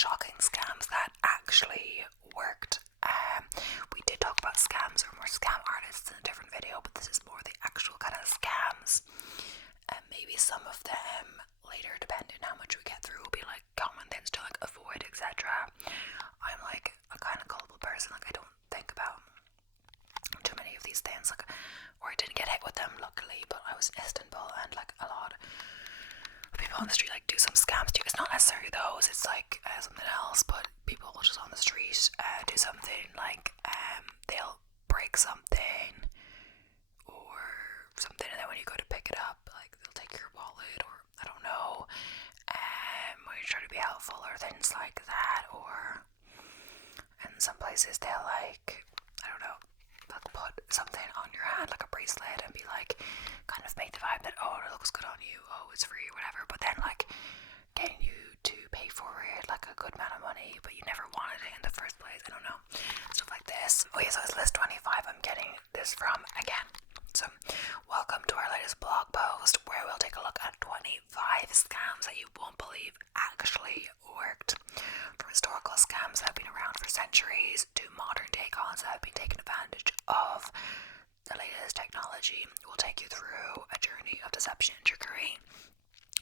shocking scams that actually worked. We did talk about scams or more scam artists in a different video, but this is more the actual kind of scams. And maybe some of them later, depending on how much we get through, will be like common things to like avoid, etc. I'm like a kind of gullible person, like I don't think about too many of these things, like, or I didn't get hit with them luckily, but I was in Istanbul and like a lot of people on the street like do some scams too. It's not necessarily those, it's like something else, but people will just on the street do something like they'll break something or something, and then when you go to pick it up, like they'll take your wallet, or I don't know, when you try to be helpful or things like that. Or in some places they'll like, I don't know, they'll put something on your hand like a bracelet and be like, kind of make the vibe that, oh, it looks good on you, oh, it's free or whatever, but then like getting you to pay for it like a good amount of money, but you never wanted it in the first place. I don't know, stuff like this. Oh yeah, so it's list 25 I'm getting this from again. So welcome to our latest blog post where we'll take a look at 25 scams that you won't believe actually worked. From historical scams that have been around for centuries to modern day cons that have been taken advantage of the latest technology, we'll take you through a journey of deception and trickery.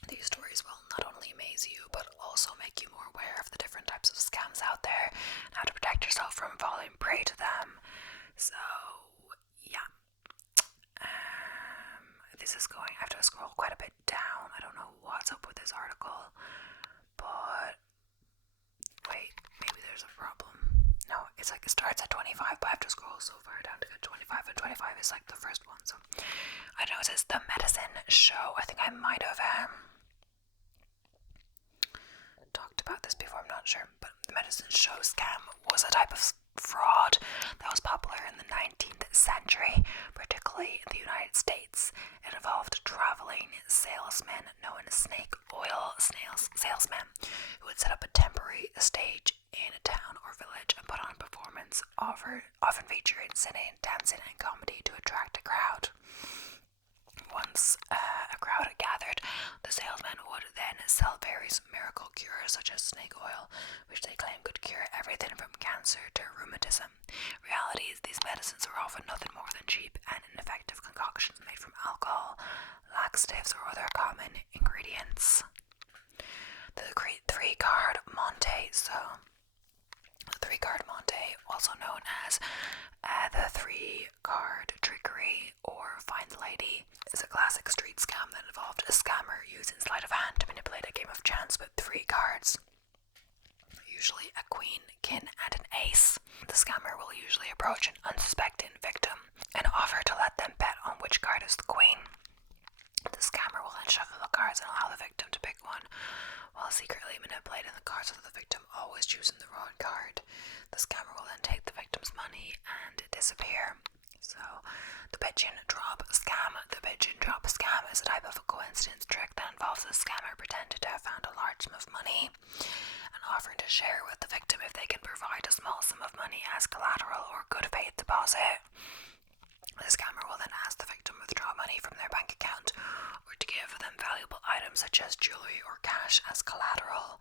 These stories will not only amaze you, but also make you more aware of the different types of scams out there and how to protect yourself from falling prey to them. So, yeah. This is going, I have to scroll quite a bit down. I don't know what's up with this article, but wait, maybe there's a problem. No, it's like it starts at 25, but I have to scroll so far down to get 25, and 25 is like the first one. So I know it says The Medicine Show. I think I might have talked about this before, I'm not sure, but the Medicine Show scam was a type of fraud that was popular in the 19th century, particularly in the United States. It involved traveling salesmen known as snake oil salesmen who would set up a temporary stage in a town or village and put on a performance, often featuring singing, dancing, and comedy to attract a crowd. Once a crowd had gathered, the salesman would then sell various miracle cures such as snake oil, which they claimed could cure everything from cancer to rheumatism. Reality is these medicines were often nothing more than cheap and ineffective concoctions made from alcohol, laxatives, or other common ingredients. The three-card Monte. So, the three-card Monte, also known as the three-card trickery or find the lady, is a classic street scam that involved a scammer using sleight of hand to manipulate a game of chance with three cards, usually a queen, king, and an ace. The scammer will usually approach an unsuspecting victim and offer to let them bet on which card is the queen. The scammer will then shuffle the cards and allow the victim to pick one, while secretly manipulating the cards of the victim, always choosing the wrong card. The scammer will then take the victim's money and disappear. So, the pigeon drop scam. The pigeon drop scam is a type of a coincidence trick that involves a scammer pretending to have found a large sum of money and offering to share with the victim if they can provide a small sum of money as collateral or good faith deposit. The scammer will then ask the victim to withdraw money from their bank account or to give them valuable items such as jewelry or cash as collateral.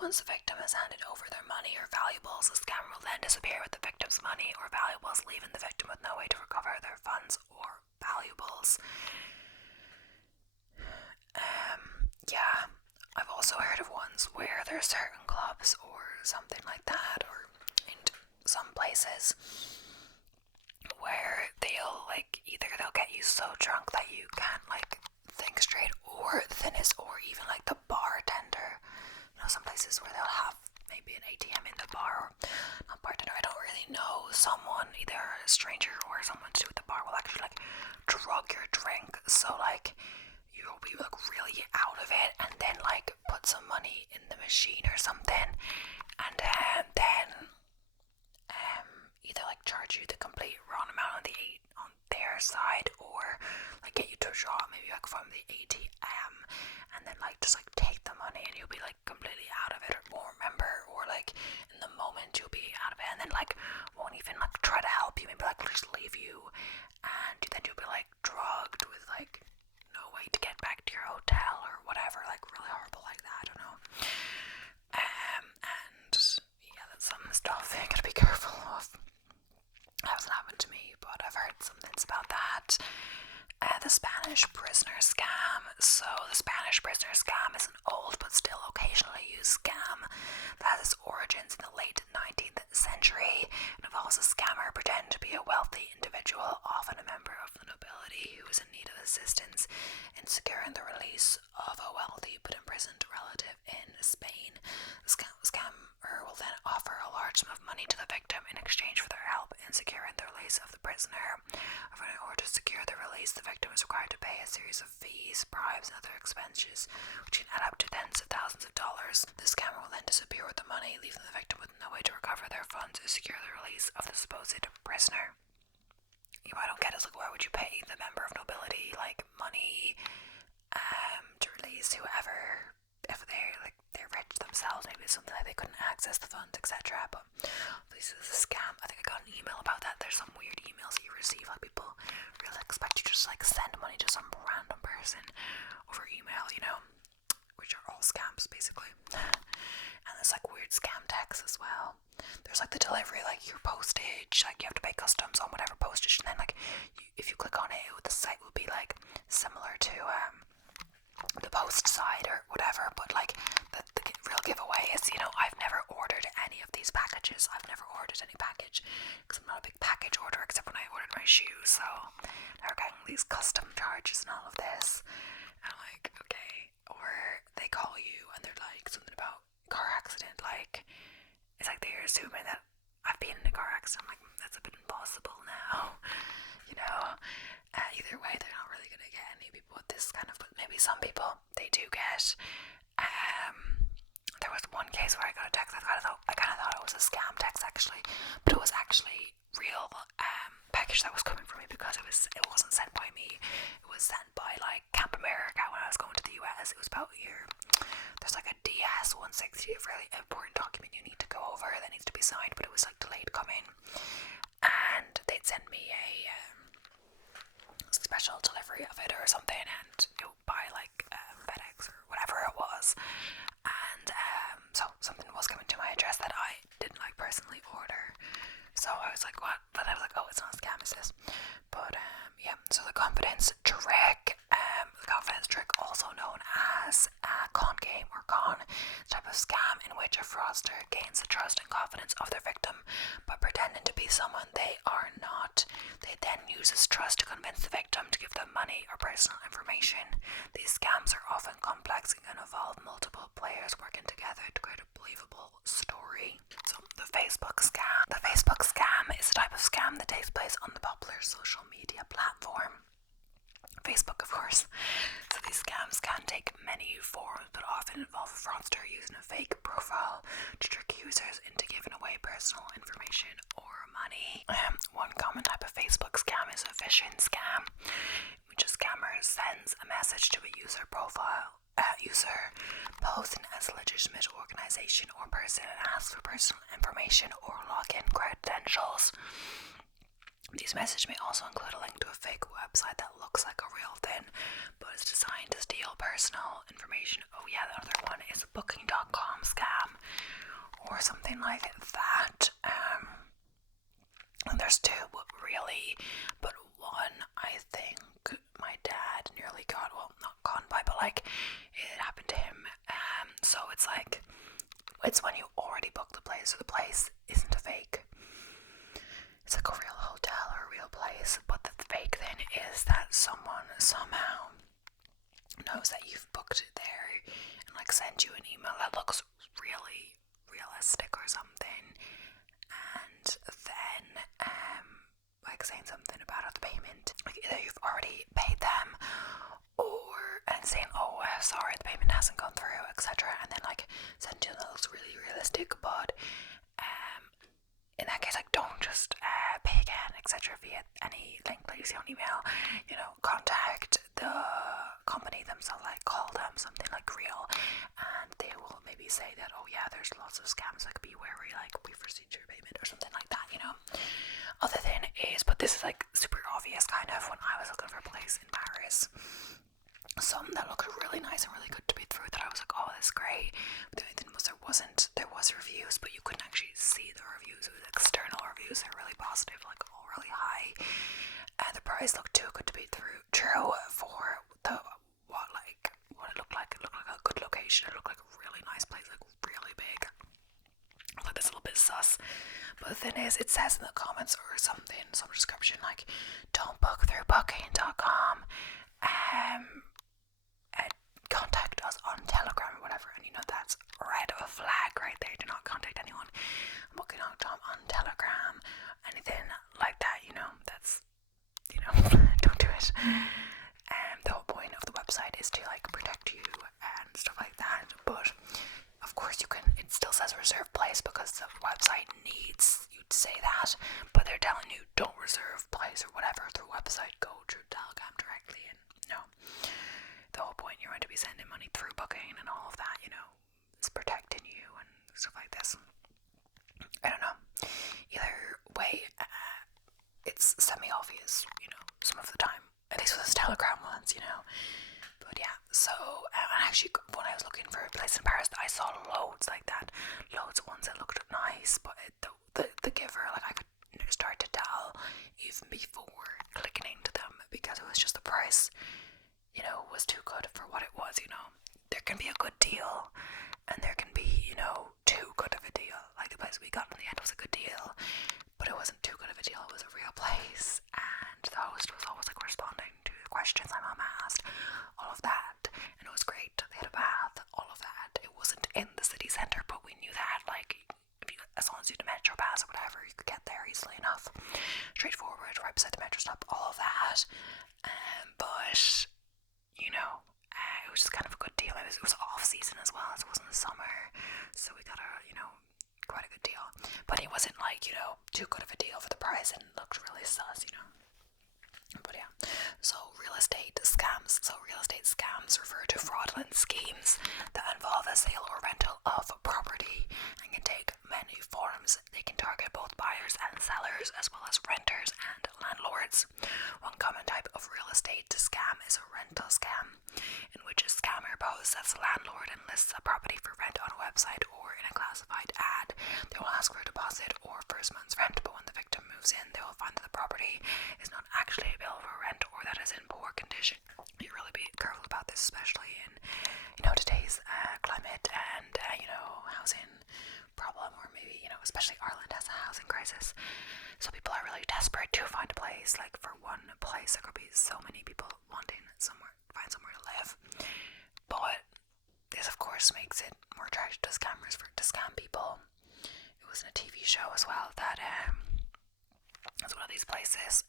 Once the victim has handed over their money or valuables, the scammer will then disappear with the victim's money or valuables, leaving the victim with no way to recover their funds or valuables. Yeah, I've also heard of ones where there are certain clubs or something like that, or in some places where they'll like either they'll get you so drunk that you can't like think straight, or the thing is, or even like the bartender. You know, some places where they'll have maybe an ATM in the bar, or not bartender, I don't really know, someone, either a stranger or someone to do with the bar, will actually like drug your drink, so like you'll be like really out of it, and then like put some money in the machine or something, and then either like charge you the complete wrong amount on their side, or like get you to draw maybe like from the ATM, and then like just like take the money, and you'll be like completely out of it, or won't remember, or like in the moment you'll be out of it, and then like won't even like try to help you, maybe like just leave you, and then you'll be like drugged with like no way to get back to your hotel or whatever, like really horrible like that. I don't know. And Spanish prisoner scam. So the Spanish prisoner scam is an old but still occasionally used scam that has its origins in the late 19th century. It involves a scammer pretending to be a wealthy individual, often a member of the nobility, who is in need of assistance in securing the release of a wealthy but imprisoned relative in Spain. The scammer will then offer a large sum of money to the victim in exchange for their help in securing the release of the prisoner. In order to secure the release, the victim is required to pay a series of fees, bribes, and other expenses, which can add up to tens of thousands of dollars. The scammer will then disappear with the money, leaving the victim with no way to recover their funds or secure the release of the supposed prisoner. What I don't get is, like, why would you pay the member of nobility, like, money to release whoever, if they're rich themselves? Maybe it's something like they couldn't access the funds, etc. But this is a scam. I think I got an email about that. There's some weird emails that you receive, like people really expect you to just like send money to some random person over email, which are all scams basically. And there's like weird scam texts as well. There's like the delivery, like your postage, like you have to pay customs on whatever postage, and then like if you click on it, the site will be like similar to the post side or whatever. But like the real giveaway is, I've never ordered any of these packages. I've never ordered any package because I'm not a big package order, except when I ordered my shoes. So they're getting these custom charges and all of this, and I'm like, okay. Or they call you and they're like something about car accident, like it's like they're assuming that I've been in a car accident. I'm like, that's a bit impossible now, either way, they're not really gonna get any people with this kind of, but maybe some people they do get. There was one case where I got a text. I kind of thought it was a scam text actually, but it was actually real package that was coming from me, because it wasn't sent by me. It was sent by like Camp America when I was going to the US. It was about there's like a DS-160, a really important document you need to go over that needs to be signed, but it was like delayed coming, and they'd send me a special delivery of it or something, and by like FedEx or whatever it was, and so something was coming to my address that I didn't like personally order. So I was like, what? But I was like, oh, it's not a scam, is this? But yeah, so the confidence trick, also known as a con game or con, type of scam in which a fraudster gains the trust and confidence of their victim by pretending to be someone they are not. They then use this trust to convince the victim to give them money or personal information. These scams are often complex and can involve multiple players working together to create a believable story. So the Facebook scam. The Facebook scam is a type of scam that takes place on the popular social media platform Facebook, of course. So these scams can take many forms, but often involve a fraudster using a fake profile to trick users into giving away personal information or money. One common type of Facebook scam is a phishing scam, in which a scammer sends a message to a user profile user posing as a legitimate organization or person and asks for personal information or login credentials. These messages may also include a link to a fake website that looks like a real thing, but is designed to steal personal information. Oh yeah, the other one is a Booking.com scam, or something like that. And there's two, but one I think my dad nearly got, well, not gone by, but like it happened to him. So it's like, it's when you already booked the place, so the place isn't a fake. It's like a real hotel or a real place, but the fake thing is that someone somehow knows that you've booked it there and like sent you an email that looks really realistic or something, and then like saying something about the payment, like either you've already paid them or and saying, oh sorry, the payment hasn't gone through, etc., and then like send you that looks really realistic. But in that case, like, don't just pay again, etc. via any link that you see on email. Contact the company themselves, like call them something like real, and they will maybe say that, oh yeah, there's lots of scams, like be wary, like we've received your payment or something like that. Other thing is, but this is like super obvious kind of, when I was looking for a place in Paris, some that looked really nice and really good to be through, that I was like, oh, this is great. But the only thing was there was reviews, but you couldn't actually see the reviews. It was external reviews. They're really positive, like all really high, and the price looked too good to be true for other thing is, it says in the comments or something, some description like, don't book through booking.com, contact us on Telegram or whatever, and that's red of a flag right there. Do not contact anyone on booking.com, on Telegram, anything like that, that's, don't do it. The whole point of the website is to like protect you and stuff like that, but of course it still says reserve place because the website needs you to say that, but they're telling you don't reserve place or whatever through website, go through Telegram directly. And no, the whole point, you're going to be sending money through booking and all of that, it's protecting you and stuff like this. I don't know, either way, it's semi-obvious, some of the time, at least with those Telegram ones, but yeah. So actually, when I was looking for a place in Paris, I saw loads like that, loads of ones that looked nice, but the giver, like, I could start to tell even before clicking into them, because it was just the price, was too good for what it was. There can be a good deal and there can be, too good of a deal. Like the place we got in the end was a good deal, but it wasn't too good of a deal. It was a real place, and the host was always like responding to the questions my mom asked, all of that, and it was great. They had a bath, all of that. It wasn't in the city centre, but we knew that, like, as long as you had a metro pass or whatever, you could get there easily enough, straightforward, right beside the metro stop, all of that. But it was just kind of a good deal. It was off season as well, so it wasn't the summer, so we got quite a good deal. But it wasn't like, too good of a deal for the price, and looked really sus, But yeah, so real estate scams. So real estate scams refer to fraudulent schemes that involve a sale or rental of property and can take many forms. They can target both buyers and sellers, as well as renters and landlords. One common type of real estate scam is a rental scam, in which a scammer poses as a landlord and lists a property for rent on a website or in a classified ad. They will ask for a deposit or first month's rent, but when the victim moves in, they will find that the property is not actually available for rent, or that is in poor condition. You really be careful about this, especially in today's climate and housing problem, or maybe especially Ireland has a housing crisis, so people are really desperate to find a place. Like, for one place, there could be so many people wanting find somewhere to live, but this of course makes it more attractive to scammers to scam people. It was in a TV show as well that it's one of these places.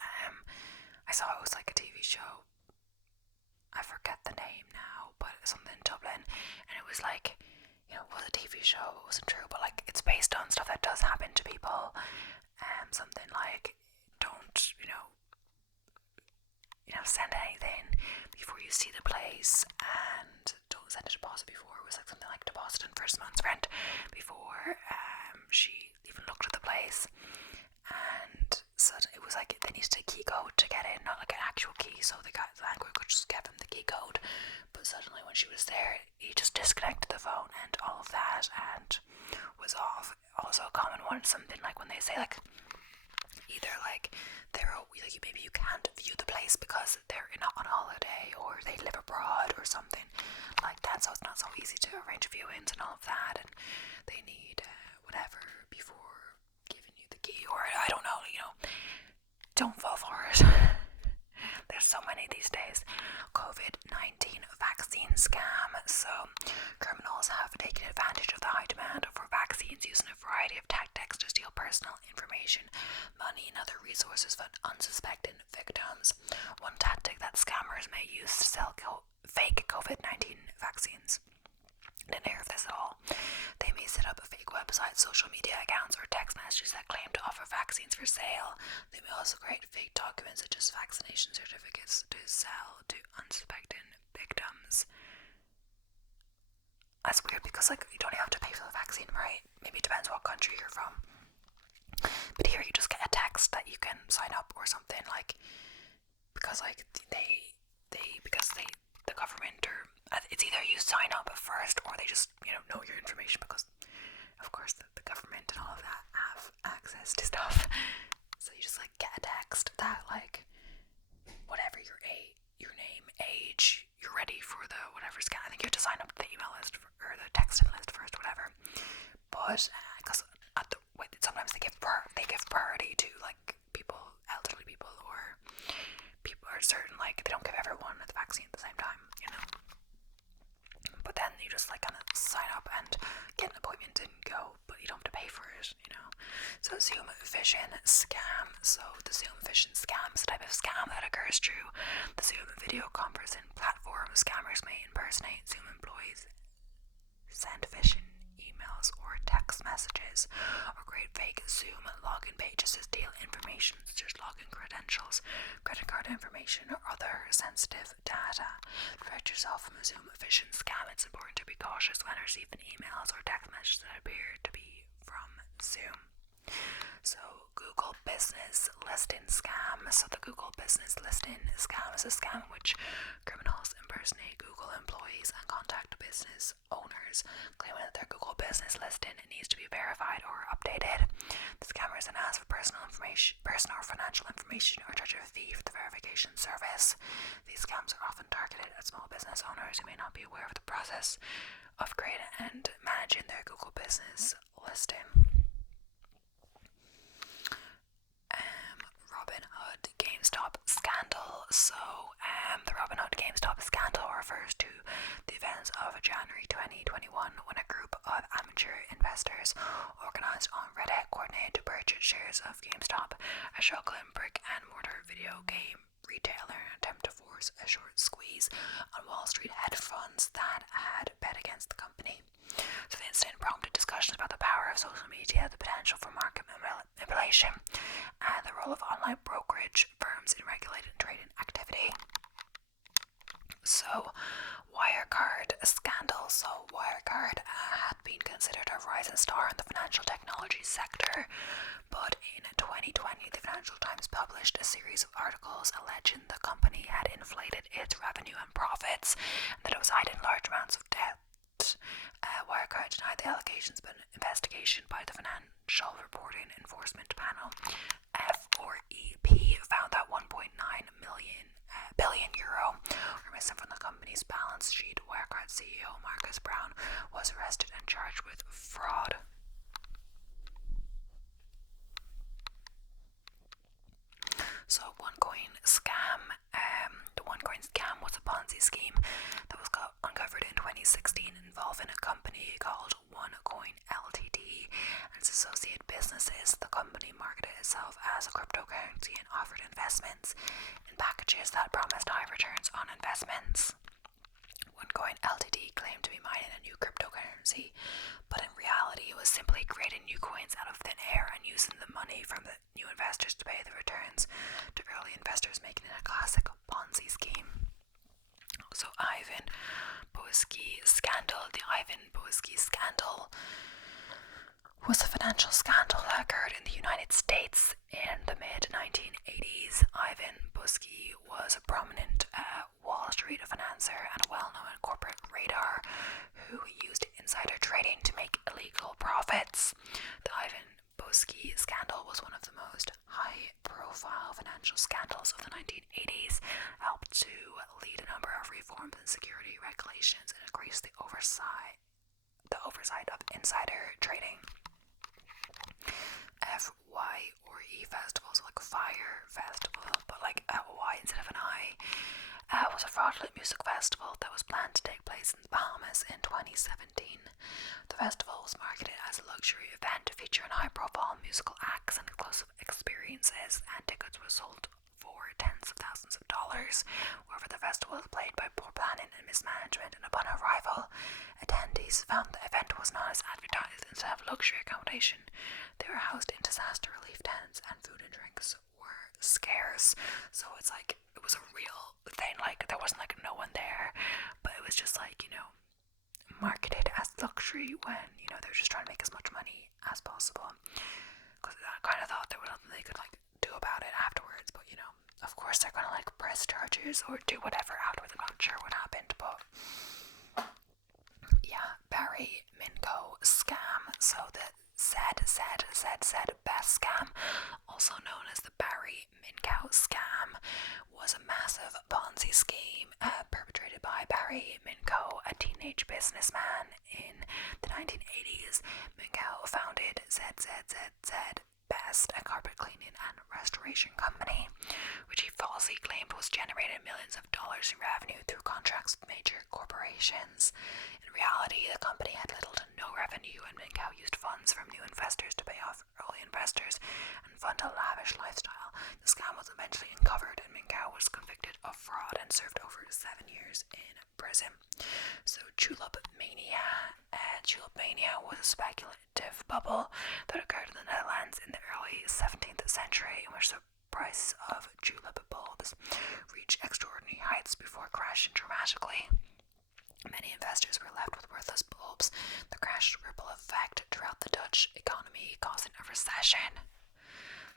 I saw it was like a TV show. I forget the name now, but something in Dublin, and it was like, it was a TV show. It wasn't true, but like, it's based on stuff that does happen to people. Something like, don't send anything before you see the place, and don't send a deposit before. It was like something like deposit and first month's rent before she even looked at the place. And so it was like they needed a key code to get in, not like an actual key, so the landlord could just give him the key code. But suddenly when she was there, he just disconnected the phone and all of that, and was off. Also a common one, something like when they say like, either like maybe you can't view the place because they're on holiday, or they live abroad or something like that, so it's not so easy to arrange viewings and all of that, and they need whatever before giving you the key, or I don't know, don't fall for it. There's so many these days. COVID-19 vaccine scam. So criminals have taken advantage of the high demand for vaccines, using a variety of tactics to steal personal information, money, and other resources from unsuspecting victims. One tactic that scammers may use to sell fake COVID-19 vaccines. Didn't hear of this at all. They may set up a fake website, social media accounts, or text messages that claim to offer vaccines for sale. They may also create fake documents such as vaccination certificates to sell to unsuspecting victims. That's weird, because like, you don't have to pay for the vaccine, right? Maybe it depends what country you're from. But here you just get a text that you can sign up or something, like, because like the government, or it's either you sign up first or they just know your information, because of course the government and all of that have access to stuff. So you just like get a text that like, whatever your name, age, you're ready for the whatever scan. I think you have to sign up to the email list or the texting list first, whatever. But because sometimes they to like elderly people, or people are certain, like they don't give everyone the vaccine at the same time, But then you just like kind of sign up and get an appointment and go, but you don't have to pay for it, So Zoom phishing scam. So the Zoom phishing scam is a type of scam that occurs through the Zoom video conferencing platform. Scammers may impersonate Zoom employees, send phishing emails or text messages, or create fake Zoom login pages to steal information such as login credentials, credit card information, or other sensitive data. To protect yourself from a Zoom phishing scam, it's important to be cautious when receiving emails or text messages that appear to be from Zoom. So Google Business Listing Scam. So the Google Business Listing Scam is a scam in which criminals impersonate Google employees and contact business owners, claiming that their Google Business listing needs to be verified or updated. The scammers then ask for personal or financial information, or charge a fee for the verification service. These scams are often targeted at small business owners who may not be aware of the process of creating and managing their Google Business listing. Robinhood GameStop scandal. So, the Robinhood GameStop scandal refers to the events of January 2021, when a group of amateur investors organized on Reddit coordinated to purchase shares of GameStop, a struggling brick and mortar video game retailer, in an attempt to force a short squeeze on Wall Street hedge funds that had bet against the company. So the incident prompted discussions about the power of social media, the potential for market manipulation, and the role of online brokerage firms in regulated trading activity. So, Wirecard scandal. So Wirecard had been considered a rising star in the financial technology sector, but in 2020, the Financial Times published a series of articles alleging the company had inflated its revenue and profits, and that it was hiding large amounts of debt. Wirecard denied the allegations, but an investigation by the Financial Reporting Enforcement Panel, FREP, found that 1.9 billion euro were missing from the company's balance sheet. Wirecard CEO Marcus Brown was arrested and charged with fraud. So OneCoin scam. The OneCoin scam was a Ponzi scheme that was uncovered in 2016 involving a company called OneCoin Ltd and its associated businesses. The company marketed itself as a cryptocurrency and offered investments in packages that promised high returns on investments. OneCoin Ltd claimed to be mining a new cryptocurrency, but in reality it was simply creating new coins out of thin air and using the money from the new investors to pay the returns to early investors, making it a classic Ponzi scheme. So Ivan Boesky scandal. The Ivan Boesky scandal was a financial scandal that occurred in the United States in the mid-1980s. Ivan Boesky was a prominent Wall Street financier and a well-known corporate radar who used insider trading to make illegal profits. The Ivan Boesky scandal was one of the most high-profile financial scandals of the 1980s, helped to lead a number of reforms in security regulations and increase the oversight of insider trading. FY or E festival, so like Fire Festival, but like a Y instead of an I, was a fraudulent music festival that was planned to take place in the Bahamas in 2017. The festival was marketed as a luxury event featuring high-profile musical acts and exclusive experiences, and tickets were sold for tens of thousands of dollars. However, the festival was plagued by poor planning and mismanagement, and upon arrival, attendees found the event was not as advertised. Instead of luxury accommodation, they were housed in disaster relief tents, and food and drinks were scarce. So it's like, it was a real thing, like there wasn't like no one there, but it was just like, marketed as luxury when, they were just trying to make as much money as possible. Because I kind of thought there was nothing they could like do about it afterwards, but of course they're gonna like press charges or do whatever afterwards. I'm not sure what happened, but yeah, Barry Minko scam. So the said best scam, also known as the Barry Minkow scam, was a massive Ponzi scheme perpetrated by Barry Minkow, a teenage businessman in the 1980s. Minkow founded ZZZZ Invest, a carpet cleaning and restoration company, which he falsely claimed was generating millions of dollars in revenue through contracts with major corporations. In reality, the company had little to no revenue, and Minkow used funds from new investors to pay off early investors and fund a lavish lifestyle. The scam was eventually uncovered, and Minkow was convicted of fraud and served over 7 years in prison. So Tulip Mania was a speculative bubble that occurred in the Netherlands in the early 17th century, in which the price of tulip bulbs reached extraordinary heights before crashing dramatically. Many investors were left with worthless bulbs. The crash ripple effect throughout the Dutch economy, causing a recession.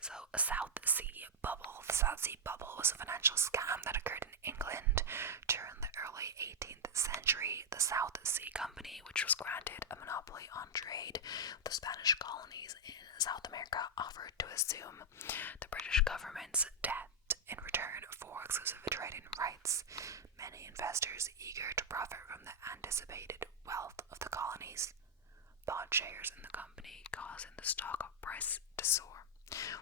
So, a South Sea bubble. The South Sea bubble was a financial scam that occurred in England during the early 18th century. The South Sea Company, which was granted a monopoly on trade with the Spanish colonies in South America, offered to assume the British government's debt in return for exclusive trading rights. Many investors eager to profit from the anticipated wealth of the colonies bought shares in the company, causing the stock price to soar.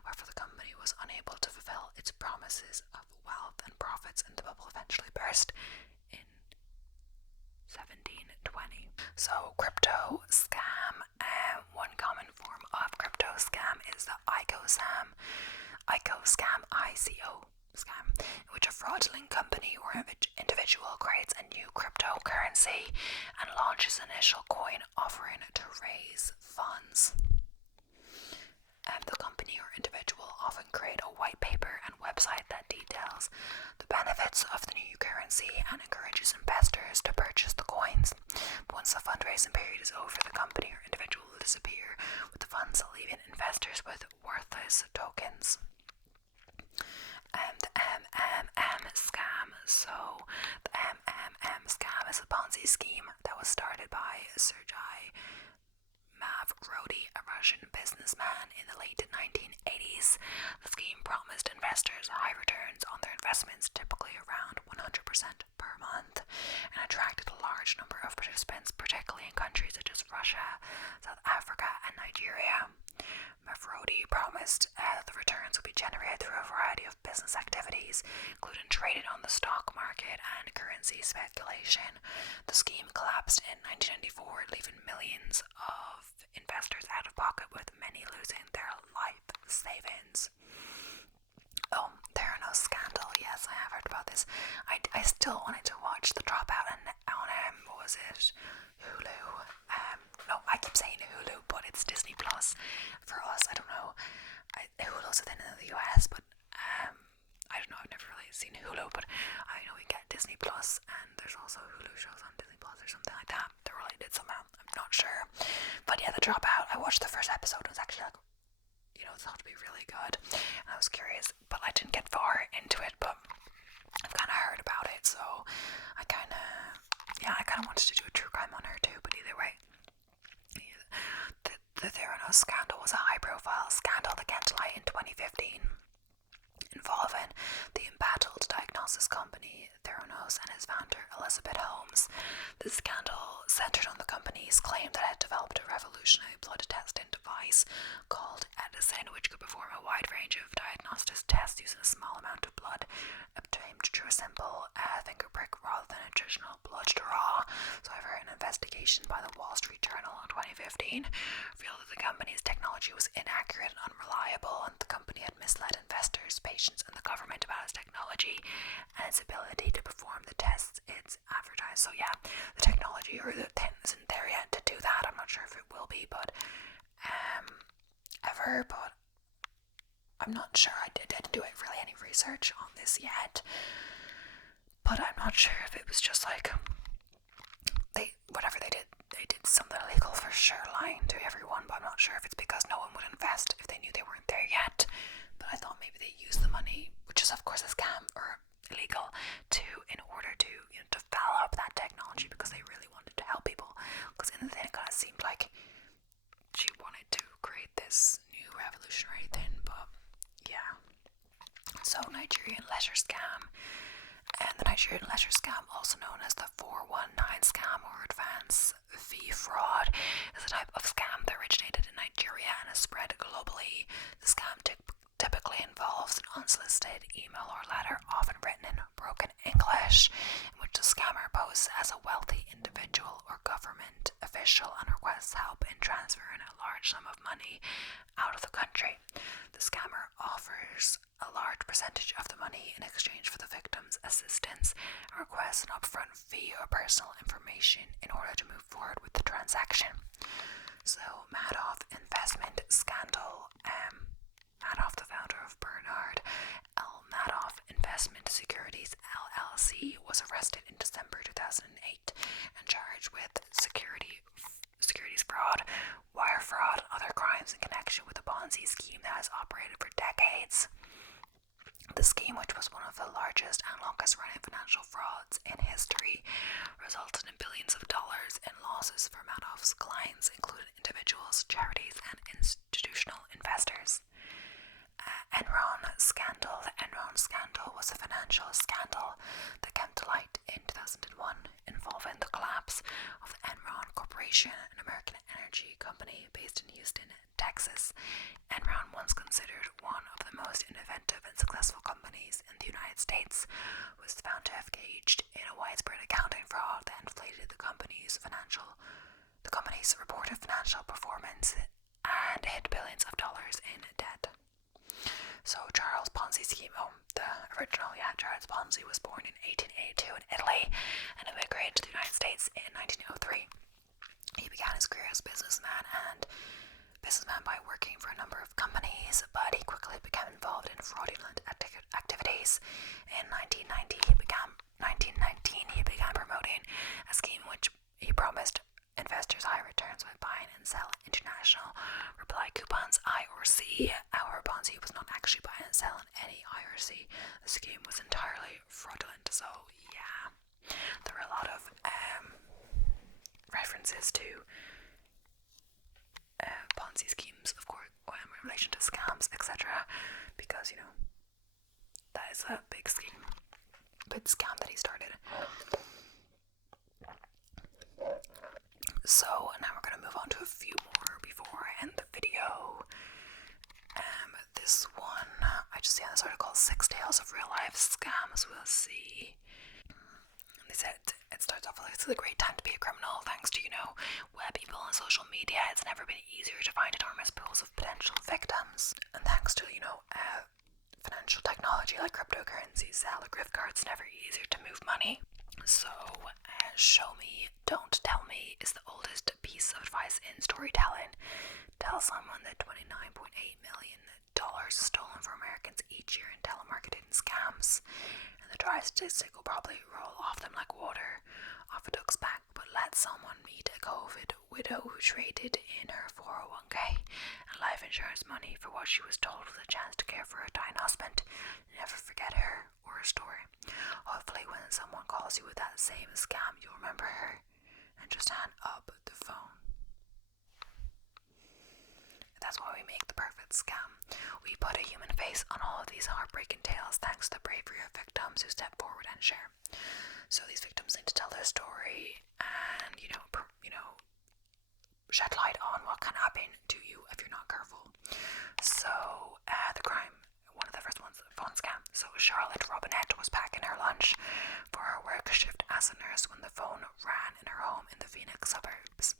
Wherefore the company was unable to fulfill its promises of wealth and profits, and the bubble eventually burst in 1720. So, crypto scam. One common form of crypto scam is the ICO scam. ICO scam, ICO scam, in which a fraudulent company or individual creates a new cryptocurrency and launches an initial coin offering to raise funds. The company or individual often create a white paper and website that details the benefits of the new currency and encourages investors to purchase the coins. But once the fundraising period is over, the company or individual will disappear, with the funds leaving investors with worthless tokens. The MMM scam. So, the MMM scam is a Ponzi scheme that was started by Sergei Mavrodi, a Russian businessman, in the late 1980s. The scheme promised investors high returns on their investments, typically around 100% per month, and attracted a large number of participants, particularly in countries such as Russia, South Africa, and Nigeria. Mavrodi promised that the returns would be generated through a variety of business activities, including trading on the stock market and currency speculation. The scheme collapsed in 1994, leaving millions of investors out of pocket, with many losing their life savings. Oh, Theranos scandal. Yes, I have heard about this. I still wanted to watch The Dropout on what was it? Hulu. No, I keep saying Hulu, but it's Disney Plus. For us, I don't know. Hulu's within the US, but I don't know. I've never really seen Hulu, but I know we get Disney Plus, and there's also Hulu shows on Disney Plus or something like that. They're related somehow. I'm not sure. But yeah, The Dropout. I watched the first episode. It was actually like, it's thought to be really good. And I was curious, but I didn't get far into it. But I've kind of heard about it, so I kind of wanted to do a true crime on her too. But either way, the Theranos scandal was a high-profile scandal that came to light in 2015, involving the embattled diagnosis company Theranos and his founder Elizabeth Holmes. The scandal centered on the company's claim that it had developed a revolutionary blood testing device called Edison, which could perform a wide range of diagnostic tests using a small amount of blood obtained through a simple finger prick rather than a traditional blood draw. So, however, an investigation by the Wall Street Journal in 2015 revealed that the company's technology was inaccurate and unreliable, and the company had misled investors, patients, and the government about its technology and its ability to perform the tests it's advertised. So yeah, the technology or the thing isn't there yet to do that. I'm not sure if it will be, but but I'm not sure. I didn't do really any research on this yet, but I'm not sure if it was just like whatever they did something illegal for sure, lying to everyone. But I'm not sure if it's because no one would invest if they knew they weren't there yet. But I thought maybe they used the money, which is of course a scam or illegal, in order to develop that technology because they really wanted to help people. Because in the end, it kind of seemed like she wanted to create this new revolutionary thing. But yeah. So Nigerian letter scam. And the Nigerian letter scam, also known as the 419 scam or advance fee fraud, is a type of scam that originated in Nigeria and has spread globally. The scam money out of the country. The scammer offers a large percentage of the money in exchange for the victim's assistance and requests an upfront fee or personal information in order to move forward with the transaction. So, Madoff investment scandal. Madoff, the founder of Bernard L. Madoff Investment Securities LLC, was arrested in December 2008 and charged with securities fraud, wire fraud, and other crimes in connection with a Ponzi scheme that has operated for decades. The scheme, which was one of the largest and longest running financial frauds in history, resulted in billions of dollars in losses for Madoff's clients, including individuals, charities, and institutional investors. Enron scandal. The Enron scandal was a financial scandal that came to light in 2001 involving the collapse of the Enron Corporation, an American energy company based in Houston, Texas. Enron, once considered one of the most innovative and successful companies in the United States, was found to have engaged in a widespread accounting fraud that inflated the company's reported financial performance and hid billions of dollars in debt. So Charles Ponzi scheme. Charles Ponzi was born in 1882 in Italy and immigrated to the United States in 1903. He began his career as a businessman by working for a number of companies, but he quickly became involved in fraudulent activities. In 1919, he began promoting a scheme which he promised investors high returns by buying and selling international reply coupons, IRC. Our Ponzi was not actually buying and selling any IRC. The scheme was entirely fraudulent. So yeah, there were a lot of references to Ponzi schemes, of course, in relation to scams, etc. Because, that is a big scam that he started. So now we're going to move on to a few more before I end the video. This one, I just see on this article, 6 Tales of Real Life Scams. We'll see. They said it starts off with, it's a great time to be a criminal. Thanks to, web people and social media, it's never been easier to find enormous pools of potential victims. And thanks to, financial technology like cryptocurrencies, Zelle, or gift cards, it's never easier to move money. So, show me, don't tell me is the oldest piece of advice in storytelling. Tell someone that $29.8 million stolen from Americans each year in telemarketing scams, and the dry statistic will probably roll off them like water off a duck's back. But let someone meet a COVID widow who traded in her 401k and life insurance money for what she was told was a chance to care for her dying husband. Never forget her or her story. Hopefully when someone calls you with that same scam, you'll remember her and just hang up the phone. That's why we make the perfect scam. We put a human face on all of these heartbreaking tales thanks to the bravery of victims who step forward and share. So these victims need to tell their story and, shed light on what can happen to you if you're not careful. So, the crime, one of the first ones, the phone scam. So Charlotte Robinette was packing her lunch for her work shift as a nurse when the phone rang in her home in the Phoenix suburbs.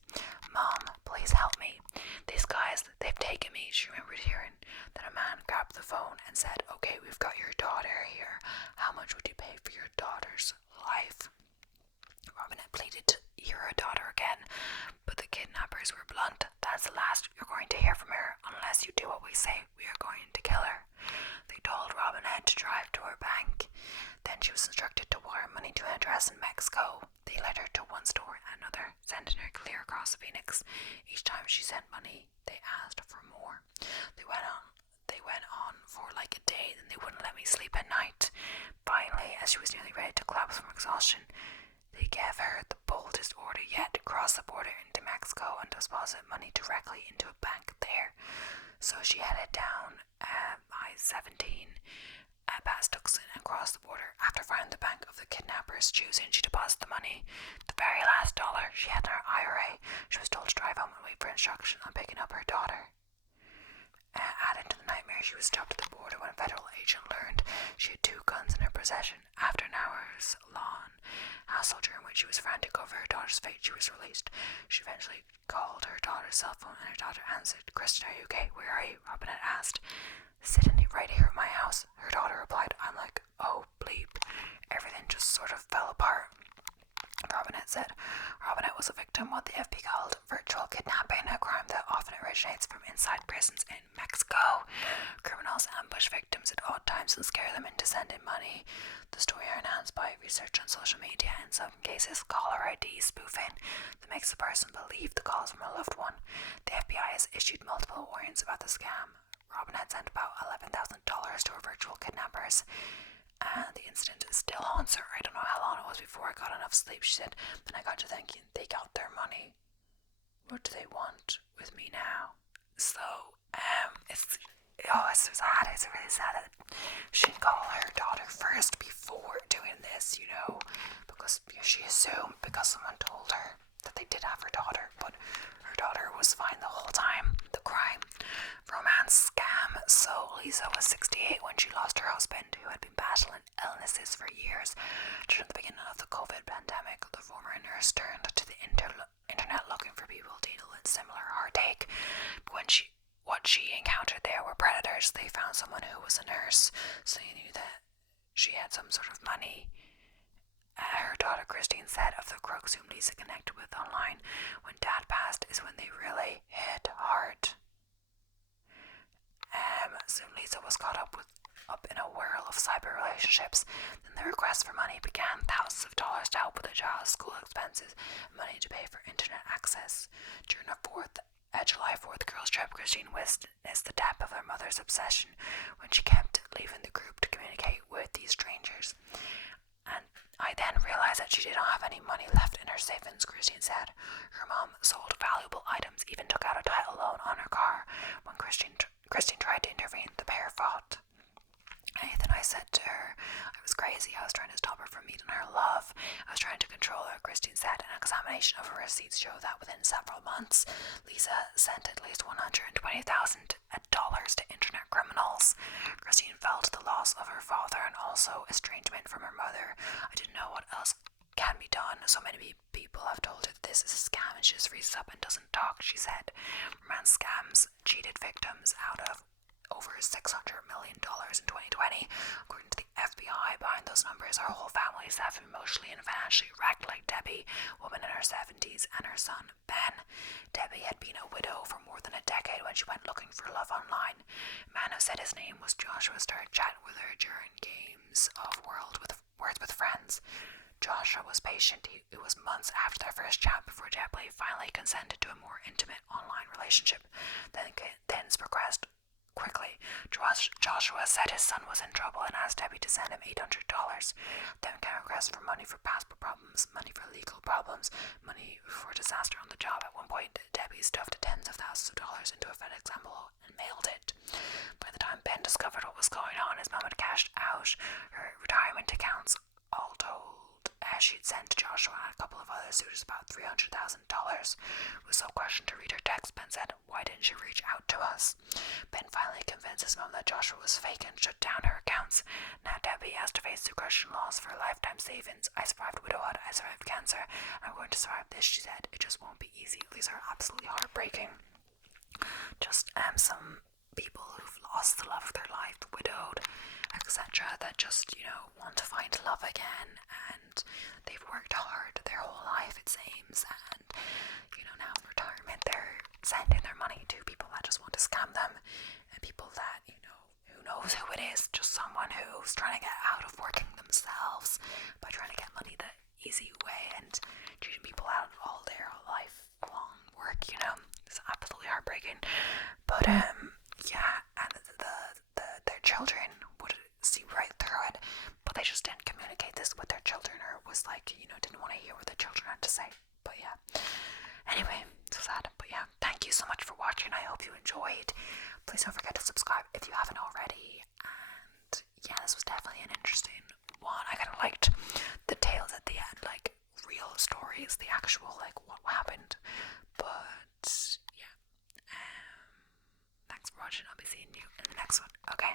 Mom, please help me. These guys, they've taken me, she remembered hearing. Then a man grabbed the phone and said, okay, we've got your daughter here. How much would you pay for your daughter's life? Robinette pleaded to hear her daughter again, but the kidnappers were blunt. That's the last you're going to hear from her. Unless you do what we say, we are going to kill her. They told Robinette to drive to her bank. Then she was instructed to wire money to an address in Mexico. They led her to one store and another, sending her clear across Phoenix. Each time she sent money, they asked for more. They went on for like a day, then they wouldn't let me sleep at night. Finally, as she was nearly ready to collapse from exhaustion, they gave her the boldest order yet to cross the border into Mexico and deposit money directly into a bank there. So she headed down I-17 past Tucson and crossed the border. After finding the bank of the kidnappers choosing, she deposited the money. The very last dollar she had in her IRA. She was told to drive home and wait for instruction on picking up her daughter. Added to the nightmare She was stopped at the border when a federal agent learned she had 2 guns in her possession. After an hours-long hassle during which she was frantic over her daughter's fate, she was released. She eventually called her daughter's cell phone and her daughter answered. "Kristen, are you okay? Where are you?" Robinette asked. "Sitting right here at my house," her daughter replied. I'm like, oh bleep. Everything just sort of fell apart. Robinette said. Robinette was a victim of what the FBI called virtual kidnapping, a crime that often originates from inside prisons in Mexico. Criminals ambush victims at odd times and scare them into sending money. The story are enhanced by research on social media, in some cases caller ID spoofing that makes the person believe the call is from a loved one. The FBI has issued multiple warnings about the scam. Robinette sent about $11,000 to her virtual kidnappers, and the incident still haunts her. "I don't know how long it was before I got enough sleep," she said. "Then I got to thinking, they got their money. What do they want with me now?" So, it's sad. It's really sad that she'd call her daughter first before doing this, because she assumed, because someone told her that they did have her daughter, but her daughter was fine the whole time. The crime romance scam. So Lisa was 68 when she lost her husband, who had been battling illnesses for years. During the beginning of the COVID pandemic, the former nurse turned to the internet looking for people dealing with similar heartache. But what she encountered there were predators. They found someone who was a nurse, so you knew that she had some sort of money. Her daughter Christine said of the crooks whom Lisa connected with online when Dad passed is when they really hit hard. Soon Lisa was caught up in a whirl of cyber relationships. Then the request for money began, thousands of dollars to help with the child's school expenses, money to pay for internet access. During her July 4th girls' trip, Christine witnessed the depth of her mother's obsession when she kept leaving the group to communicate with these strangers. "And I then realized that she did not have any money left in her savings," Christine said. Her mom sold valuable items, even took out a title loan on her car. When Christine tried to intervene, the pair fought. Anything I said to her, I was crazy. I was trying to stop her from meeting her love. I was trying to control her, Christine said. An examination of her receipts showed that within several months, Lisa sent at least $120,000 to internet criminals. Christine felt the loss of her father and also estrangement from her mother. "I didn't know what else can be done. So many people have told her that this is a scam, and she just freezes up and doesn't talk," she said. Romance scams cheated victims out of over $600 million in 2020. According to the FBI, behind those numbers are whole families that have been emotionally and financially wrecked, like Debbie, a woman in her 70s, and her son, Ben. Debbie had been a widow for more than a decade when she went looking for love online. A man who said his name was Joshua started chatting with her during games of Words with Friends. Joshua was patient. It was months after their first chat before Debbie finally consented to a more intimate online relationship. Then things progressed quickly. Joshua said his son was in trouble and asked Debbie to send him $800. Then came a request for money for passport problems, money for legal problems, money for disaster on the job. At one point, Debbie stuffed tens of thousands of dollars into a FedEx envelope and mailed it. By the time Ben discovered what was going on, his mom had cashed out her retirement accounts. All told, she'd sent Joshua and a couple of other suitors about $300,000. It was so questioned to read her text. Ben said, "Why didn't you reach out to us?" Ben finally convinced his mom that Joshua was fake and shut down her accounts. Now Debbie has to face the crushing loss of her lifetime savings. "I survived widowhood, I survived cancer, and I'm going to survive this," she said. "It just won't be easy." These are absolutely heartbreaking. Just some people who've lost the love of their life, widowed, etc., that just, want to find love again, and they've worked hard their whole life, it seems, and, now in retirement, they're sending their money to people that just want to scam them, and people that, who knows who it is, just someone who's trying to get out of working themselves by trying to get money the easy way, and cheating people out of all their lifelong work, it's absolutely heartbreaking. But, yeah, and their children would see right through it, but they just didn't communicate this with their children, or was like, didn't want to hear what the children had to say. But yeah, anyway, so sad. But yeah, thank you so much for watching. I hope you enjoyed. Please don't forget to subscribe if you haven't already. And yeah, this was definitely an interesting one. I kind of liked the tales at the end, like real stories, the actual, like, what happened. But yeah, thanks for watching. watching. I'll be seeing you in the next one. Okay.